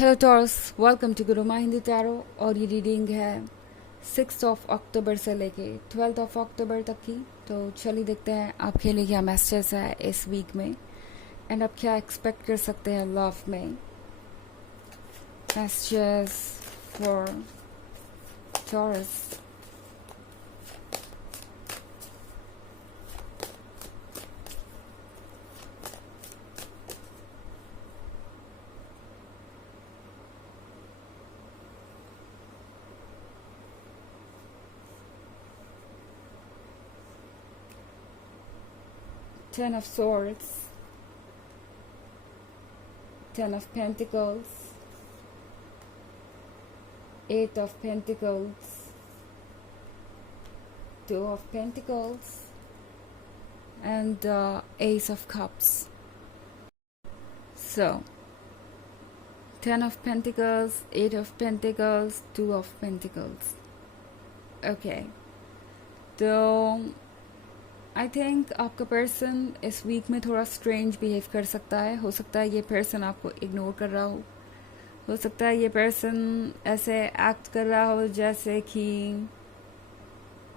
Hello टॉर्स, welcome to Gurumaa Hindi tarot. और ये रीडिंग है 6 अक्टूबर से लेके 12 अक्टूबर तक की। तो चलिए देखते हैं आपके लिए क्या मैसेज है इस वीक में एंड आप क्या एक्सपेक्ट कर सकते हैं लव में। Messages for taurus. 10 of Swords, 10 of Pentacles, 8 of Pentacles, 2 of Pentacles, and Ace of Cups. So 10 of Pentacles, 8 of Pentacles, 2 of Pentacles. Okay, तो आई थिंक आपका पर्सन इस वीक में थोड़ा स्ट्रेंज बिहेव कर सकता है। हो सकता है ये पर्सन आपको इग्नोर कर रहा हो सकता है ये पर्सन ऐसे एक्ट कर रहा हो जैसे कि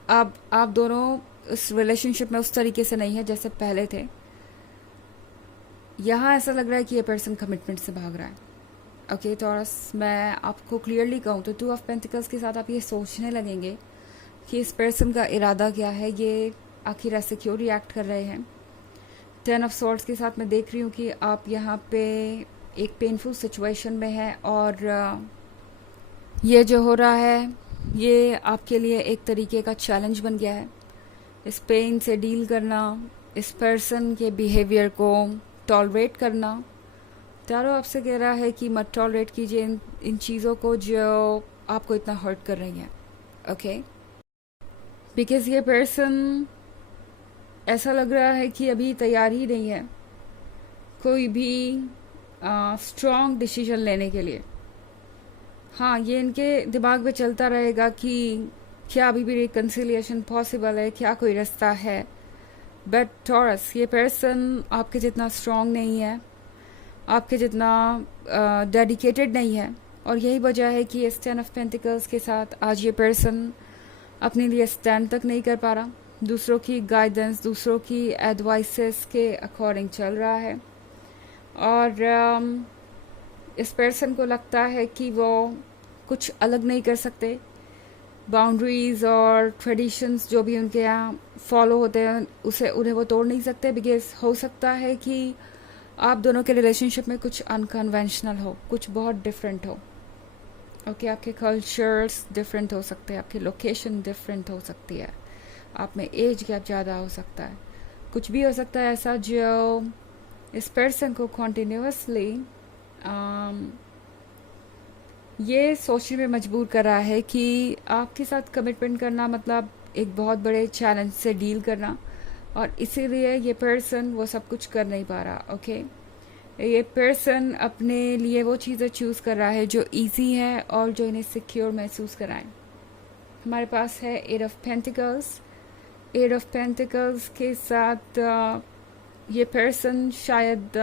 आप दोनों उस रिलेशनशिप में उस तरीके से नहीं है जैसे पहले थे। यहाँ ऐसा लग रहा है कि ये पर्सन कमिटमेंट से भाग रहा है। ओके टॉरस, मैं आपको क्लियरली कहूँ तो 2 of Pentacles के साथ आप ये सोचने लगेंगे कि इस पर्सन का इरादा क्या है, ये आखिर ऐसे क्यों रिएक्ट कर रहे हैं। 10 of Swords के साथ मैं देख रही हूँ कि आप यहाँ पे एक पेनफुल सिचुएशन में हैं और ये जो हो रहा है ये आपके लिए एक तरीके का चैलेंज बन गया है। इस पेन से डील करना, इस पर्सन के बिहेवियर को टॉलरेट करना। तारो आपसे कह रहा है कि मत टॉलरेट कीजिए इन चीज़ों को जो आपको इतना हर्ट कर रही हैं। ओके, बिकॉज ये पर्सन ऐसा लग रहा है कि अभी तैयार ही नहीं है कोई भी स्ट्रॉन्ग डिसीजन लेने के लिए। हाँ, ये इनके दिमाग में चलता रहेगा कि क्या अभी भी रिकन्सिलिएशन पॉसिबल है, क्या कोई रास्ता है। बट टॉरस, ये पर्सन आपके जितना स्ट्रॉन्ग नहीं है, आपके जितना डेडिकेटेड नहीं है। और यही वजह है कि इस 10 of Pentacles के साथ आज ये पर्सन अपने लिए स्टैंड तक नहीं कर पा रहा, दूसरों की गाइडेंस, दूसरों की एडवाइसेस के अकॉर्डिंग चल रहा है। और इस पर्सन को लगता है कि वो कुछ अलग नहीं कर सकते। बाउंड्रीज और ट्रेडिशंस जो भी उनके यहाँ फॉलो होते हैं उन्हें वो तोड़ नहीं सकते। बिकॉज हो सकता है कि आप दोनों के रिलेशनशिप में कुछ अनकन्वेंशनल हो, कुछ बहुत डिफरेंट हो। ओके, आपके कल्चर्स डिफरेंट हो सकते हैं, आपकी लोकेशन डिफरेंट हो सकती है, आप में एज गैप ज़्यादा हो सकता है, कुछ भी हो सकता है ऐसा जो इस पर्सन को कॉन्टिन्यूसली ये सोचने में मजबूर कर रहा है कि आपके साथ कमिटमेंट करना मतलब एक बहुत बड़े चैलेंज से डील करना। और इसीलिए ये पर्सन वो सब कुछ कर नहीं पा रहा। ओके, ये पर्सन अपने लिए वो चीज़ें चूज़ कर रहा है जो इजी है और जो इन्हें सिक्योर महसूस कराएं। हमारे पास है 8 of Pentacles। 8 of Pentacles के साथ ये पर्सन शायद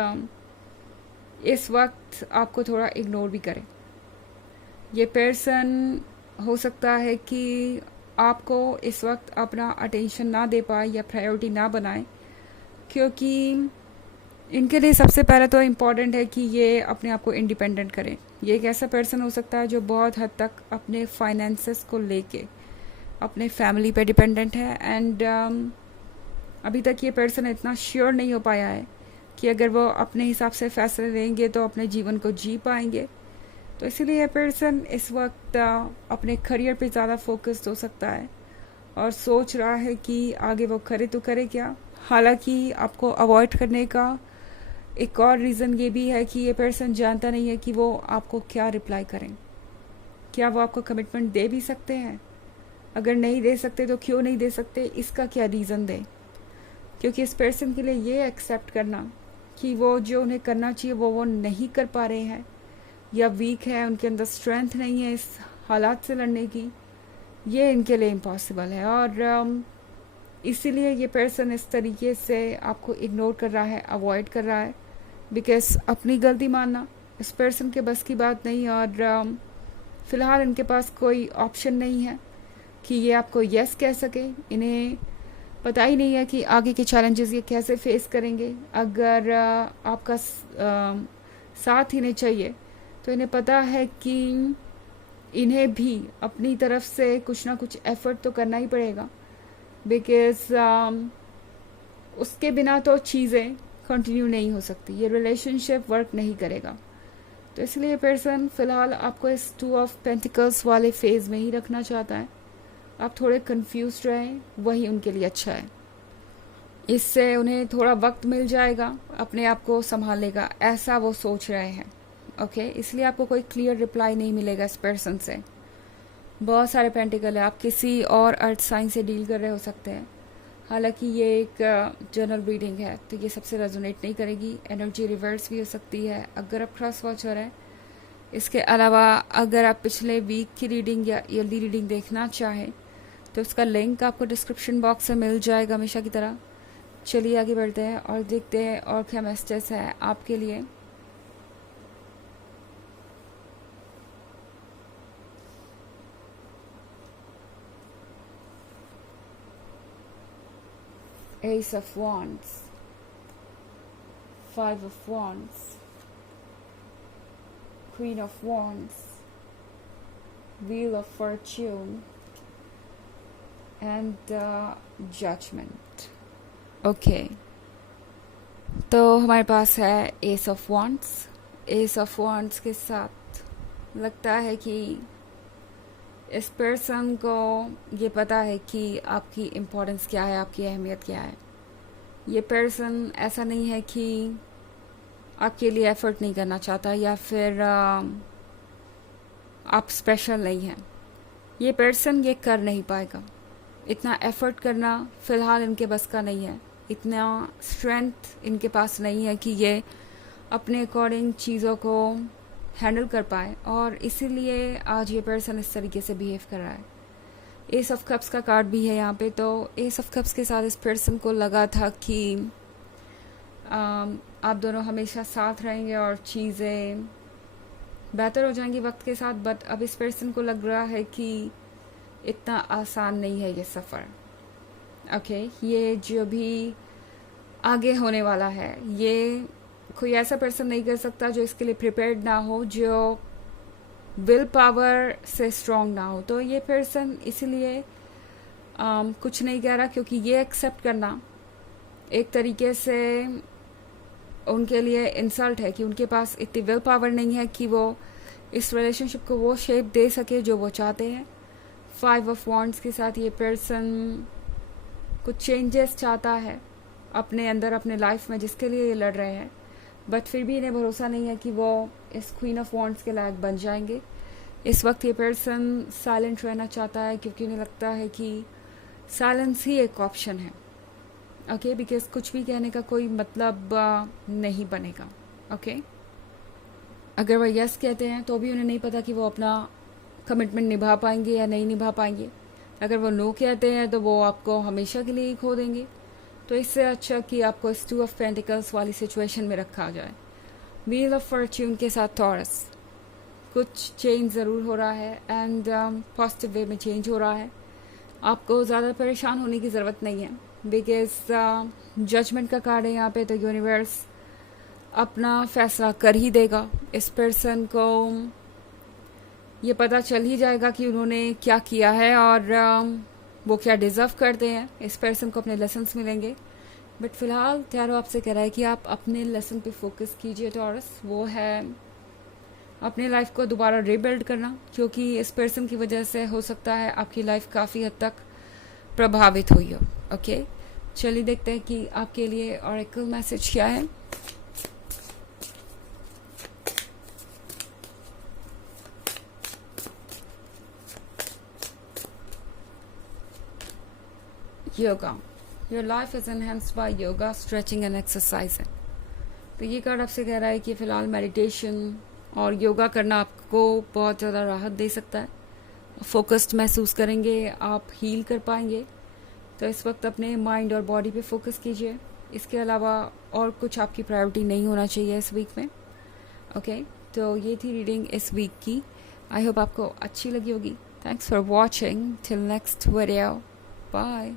इस वक्त आपको थोड़ा इग्नोर भी करे। ये पर्सन हो सकता है कि आपको इस वक्त अपना अटेंशन ना दे पाए या प्रायोरिटी ना बनाए, क्योंकि इनके लिए सबसे पहले तो इम्पॉर्टेंट है कि ये अपने आप को इंडिपेंडेंट करें। ये एक ऐसा पर्सन हो सकता है जो बहुत हद तक अपने फाइनेंसेस को लेके अपने फैमिली पे डिपेंडेंट है। एंड अभी तक ये पर्सन इतना श्योर नहीं हो पाया है कि अगर वो अपने हिसाब से फैसले लेंगे तो अपने जीवन को जी पाएंगे। तो इसीलिए ये पर्सन इस वक्त अपने करियर पे ज़्यादा फोकस्ड हो सकता है और सोच रहा है कि आगे वो करे तो करे क्या। हालांकि आपको अवॉइड करने का एक और रीज़न ये भी है कि ये पर्सन जानता नहीं है कि वो आपको क्या रिप्लाई करें। क्या वो आपको कमिटमेंट दे भी सकते हैं? अगर नहीं दे सकते तो क्यों नहीं दे सकते, इसका क्या रीज़न दें। क्योंकि इस पर्सन के लिए ये एक्सेप्ट करना कि वो जो उन्हें करना चाहिए वो नहीं कर पा रहे हैं या वीक है, उनके अंदर स्ट्रेंथ नहीं है इस हालात से लड़ने की, ये इनके लिए इम्पॉसिबल है। और इसीलिए ये पर्सन इस तरीके से आपको इग्नोर कर रहा है, अवॉइड कर रहा है। बिकॉज अपनी गलती मानना इस पर्सन के बस की बात नहीं, और फ़िलहाल इनके पास कोई ऑप्शन नहीं है कि ये आपको यस कह सके। इन्हें पता ही नहीं है कि आगे के चैलेंजेस ये कैसे फेस करेंगे। अगर आपका साथ इन्हें चाहिए तो इन्हें पता है कि इन्हें भी अपनी तरफ से कुछ ना कुछ एफर्ट तो करना ही पड़ेगा, बिकॉज उसके बिना तो चीज़ें कंटिन्यू नहीं हो सकती, ये रिलेशनशिप वर्क नहीं करेगा। तो इसलिए पर्सन फ़िलहाल आपको इस 2 ऑफ पेंटिकल्स वाले फेज़ में ही रखना चाहता है। आप थोड़े कंफ्यूज रहें, वही उनके लिए अच्छा है। इससे उन्हें थोड़ा वक्त मिल जाएगा अपने आप को संभालने का, ऐसा वो सोच रहे हैं। ओके, इसलिए आपको कोई क्लियर रिप्लाई नहीं मिलेगा इस पर्सन से। बहुत सारे पेंटिकल है, आप किसी और अर्थ साइन से डील कर रहे हो सकते हैं। हालांकि ये एक जनरल रीडिंग है तो ये सबसे रेजोनेट नहीं करेगी, एनर्जी रिवर्स भी हो सकती है अगर आप क्रॉस वॉचर हैं। इसके अलावा अगर आप पिछले वीक की रीडिंग या ईयरली रीडिंग देखना चाहें तो उसका लिंक आपको डिस्क्रिप्शन बॉक्स में मिल जाएगा हमेशा की तरह। चलिए आगे बढ़ते हैं और देखते हैं और क्या मैसेजेस है आपके लिए। Ace of Wands, 5 of Wands, Queen of Wands, Wheel of Fortune and Judgment. Okay, तो हमारे पास है S of wands. S of wands के साथ लगता है कि इस पर्सन को ये पता है कि आपकी इम्पोर्टेंस क्या है, आपकी अहमियत क्या है। ये पर्सन ऐसा नहीं है कि आपके लिए एफर्ट नहीं करना चाहता या फिर आप स्पेशल नहीं हैं। ये पर्सन ये कर नहीं पाएगा, इतना एफर्ट करना फ़िलहाल इनके बस का नहीं है, इतना स्ट्रेंथ इनके पास नहीं है कि ये अपने अकॉर्डिंग चीज़ों को हैंडल कर पाए, और इसीलिए आज ये पर्सन इस तरीके से बिहेव कर रहा है। एस ऑफ कप्स का कार्ड भी है यहाँ पे, तो एस ऑफ कप्स के साथ इस पर्सन को लगा था कि आप दोनों हमेशा साथ रहेंगे और चीज़ें बेहतर हो जाएंगी वक्त के साथ, बट अब इस पर्सन को लग रहा है कि इतना आसान नहीं है ये सफ़र। ओके, ये जो भी आगे होने वाला है ये कोई ऐसा पर्सन नहीं कर सकता जो इसके लिए प्रिपेयर्ड ना हो, जो विल पावर से स्ट्रॉन्ग ना हो। तो ये पर्सन इसीलिए कुछ नहीं कह रहा, क्योंकि ये एक्सेप्ट करना एक तरीके से उनके लिए इंसल्ट है कि उनके पास इतनी विल पावर नहीं है कि वो इस रिलेशनशिप को वो शेप दे सके जो वो चाहते हैं। 5 ऑफ वॉन्ड्स के साथ ये पर्सन कुछ चेंजेस चाहता है अपने अंदर, अपने लाइफ में, जिसके लिए ये लड़ रहे हैं, बट फिर भी इन्हें भरोसा नहीं है कि वो इस क्वीन ऑफ वॉन्ड्स के लायक बन जाएंगे। इस वक्त ये पर्सन साइलेंट रहना चाहता है क्योंकि उन्हें लगता है कि साइलेंस ही एक ऑप्शन है। ओके, बिकॉज कुछ भी कहने का कोई मतलब नहीं बनेगा। ओके, अगर वो यस कहते हैं तो भी उन्हें नहीं पता कि वो अपना कमिटमेंट निभा पाएंगे या नहीं निभा पाएंगे। अगर वो नो कहते हैं तो वो आपको हमेशा के लिए ही खो देंगे। तो इससे अच्छा कि आपको इस 2 ऑफ पेंटिकल्स वाली सिचुएशन में रखा जाए। व्हील ऑफ फॉर्च्यून के साथ टॉरस, कुछ चेंज ज़रूर हो रहा है एंड पॉजिटिव वे में चेंज हो रहा है। आपको ज़्यादा परेशान होने की ज़रूरत नहीं है, बिकॉज जजमेंट का कार्ड है यहाँ पे, तो यूनिवर्स अपना फैसला कर ही देगा। इस पर्सन को ये पता चल ही जाएगा कि उन्होंने क्या किया है और वो क्या डिज़र्व करते हैं। इस पर्सन को अपने लेसन्स मिलेंगे, बट फ़िलहाल टैरो आपसे कह रहा है कि आप अपने लेसन पे फोकस कीजिए टॉरस। वो है अपने लाइफ को दोबारा रीबिल्ड करना, क्योंकि इस पर्सन की वजह से हो सकता है आपकी लाइफ काफ़ी हद तक प्रभावित हुई हो। ओके, चलिए देखते हैं कि आपके लिए ऑरेकल मैसेज क्या है। Yoga, your life is enhanced by yoga, stretching and exercising. तो ये कार्ड आपसे कह रहा है कि फ़िलहाल मेडिटेशन और योगा करना आपको बहुत ज़्यादा राहत दे सकता है, फोकस्ड महसूस करेंगे, आप हील कर पाएंगे। तो इस वक्त अपने माइंड और बॉडी पे फोकस कीजिए। इसके अलावा और कुछ आपकी प्रायोरिटी नहीं होना चाहिए इस वीक में। ओके, तो ये थी रीडिंग इस वीक की। आई होप आपको अच्छी लगी होगी। Thanks for watching, till next video, bye.